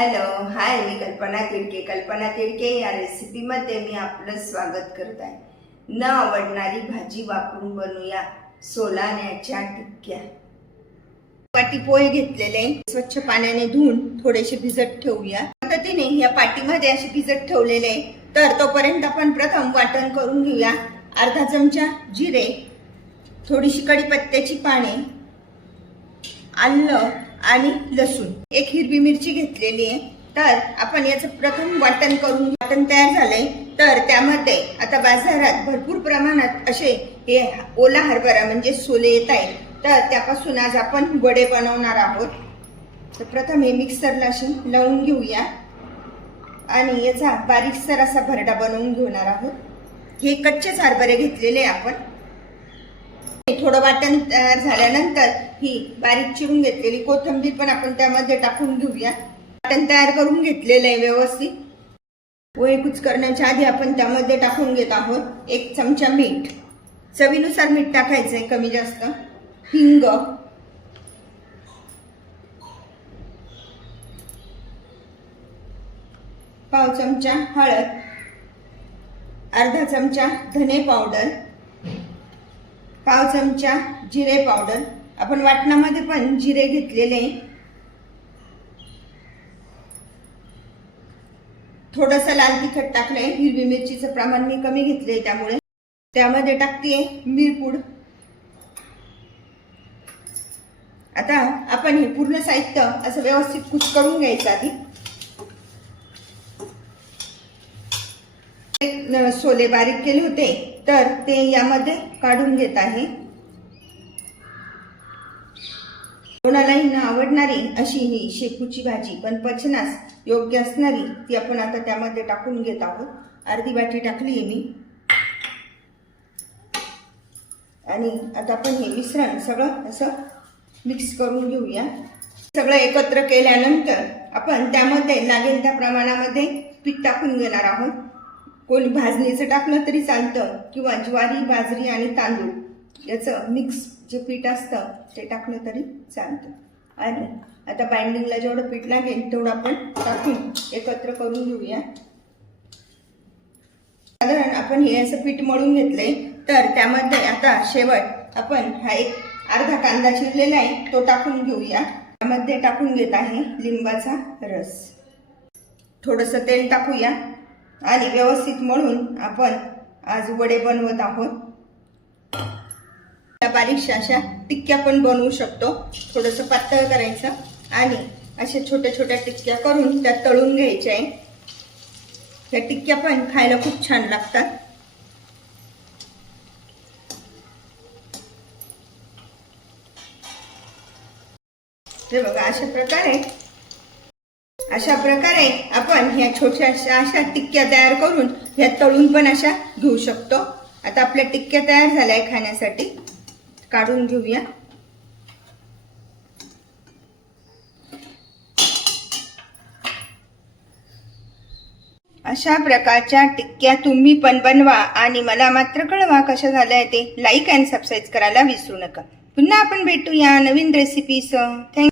Hello hi मी कल्पना तिडके. कल्पना तिडके या रेसिपीमध्ये मी आपलं स्वागत करत आहे. न आवडणारी भाजी वापरून बनवूया सोलाण्याच्या टिक्क्या पाटी पोहे घेतलेले स्वच्छ पाण्याने धुवून थोडेसे भिजत ठेवूया. पद्धतीने या पाटीमध्ये असे भिजत ठेवलेले तर तोपर्यंत आपण प्रथम वाटण करून घेऊया. अर्धा चमचा जिरे थोडीशी कढीपत्त्याची पाने आलं आणि लसूण. एक हिरवी मिरची घेतलेली आहे. तर आपण याचं प्रथम वाटण करून वाटण तयार झालंय. तर त्यामध्ये आता बाजारात भरपूर प्रमाणात असे हे ओला हरभरा म्हणजे सोले येत आहे. तर त्यापासून आज आपण वडे बनवणार आहोत. तर प्रथम हे मिक्सरला असे लावून घेऊया. आणि याचा बारीकसर असा भरडा बनवून घेणार आहोत. हे कच्चेच हरभरे घेतलेले आपण. थोडं वाटण तयार झाल्यानंतर ही बारीक चिरून घेतलेली कोथिंबीर पण आपण त्यामध्ये टाकून घेऊया. वाटण तयार करून घेतलेलं आहे व्यवस्थित. पोहे कुच करण्याच्या आधी आपण त्यामध्ये टाकून घेत आहोत एक चमचा मीठ. चवीनुसार मीठ टाकायचं आहे कमी जास्त. हिंग. पाव चमचा हळद. अर्धा चमचा धने पावडर. पाव चमचा जिरे पावडर. आपण वाटणामध्ये पण जिरे घेतलेले थोडंसं लाल तिखट टाकलंय. हिरवी मिरचीचं प्रमाण मी कमी घेतलंय त्यामुळे. त्यामध्ये टाकते मिरपूड आता आपण हे पूर्ण साहित्य असं व्यवस्थित कुच करून घ्यायचं आधी. सोले बारीक केले होते. तर ते यामध्ये काढून घेत आहे. कोणालाही न आवडणारी अशी ही शेपूची भाजी पण पचनास योग्य असणारी ती आपण आता त्यामध्ये टाकून घेत आहोत. अर्धी वाटी टाकली आहे मी. आणि आता आपण हे मिश्रण सगळं असं मिक्स करून घेऊया. सगळं एकत्र केल्यानंतर आपण त्यामध्ये लागेल त्या प्रमाणामध्ये पीठ टाकून घेणार आहोत. कोणी भाजणीचं टाकलं तरी चालतं किंवा ज्वारी बाजरी आणि तांदूळ याचं मिक्स जे पीठ असतं ते टाकलं तरी चालतं. आणि आता बाइंडिंगला जेवढं पीठ लागेल तेवढं आपण टाकून एकत्र करून घेऊया. साधारण आपण हे असं पीठ मळून घेतलंय तर त्यामध्ये आता शेवट आपण हा एक अर्धा कांदा चिरलेला आहे तो टाकून घेऊया. त्यामध्ये टाकून घेत आहे लिंबाचा रस. थोडंसं तेल टाकूया. आणि व्यवस्थित म्हणून आपण आज वडे बनवत आहोत. या बारीकशा अशा टिक्क्या पण बनवू शकतो. थोडंसं पातळ करायचं आणि अशा छोट्या छोट्या टिक्क्या करून त्या तळून घ्यायच्या आहे. त्या टिक्क्या पण खायला खूप छान लागतात. हे बघा अशा प्रकारे अशा प्रकारे आपण ह्या छोट्याशा अशा टिक्क्या तयार करून ह्या तळून पण अशा घेऊ शकतो. आता आपल्या टिक्क्या तयार झाल्या आहे खाण्यासाठी. काढून घेऊया. अशा प्रकारच्या टिक्क्या तुम्ही पण बनवा आणि मला मात्र कळवा कशा झाल्या ते. लाईक अँड सबस्क्राईब करायला विसरू नका. पुन्हा आपण भेटूया नवीन रेसिपीसह थँक्यू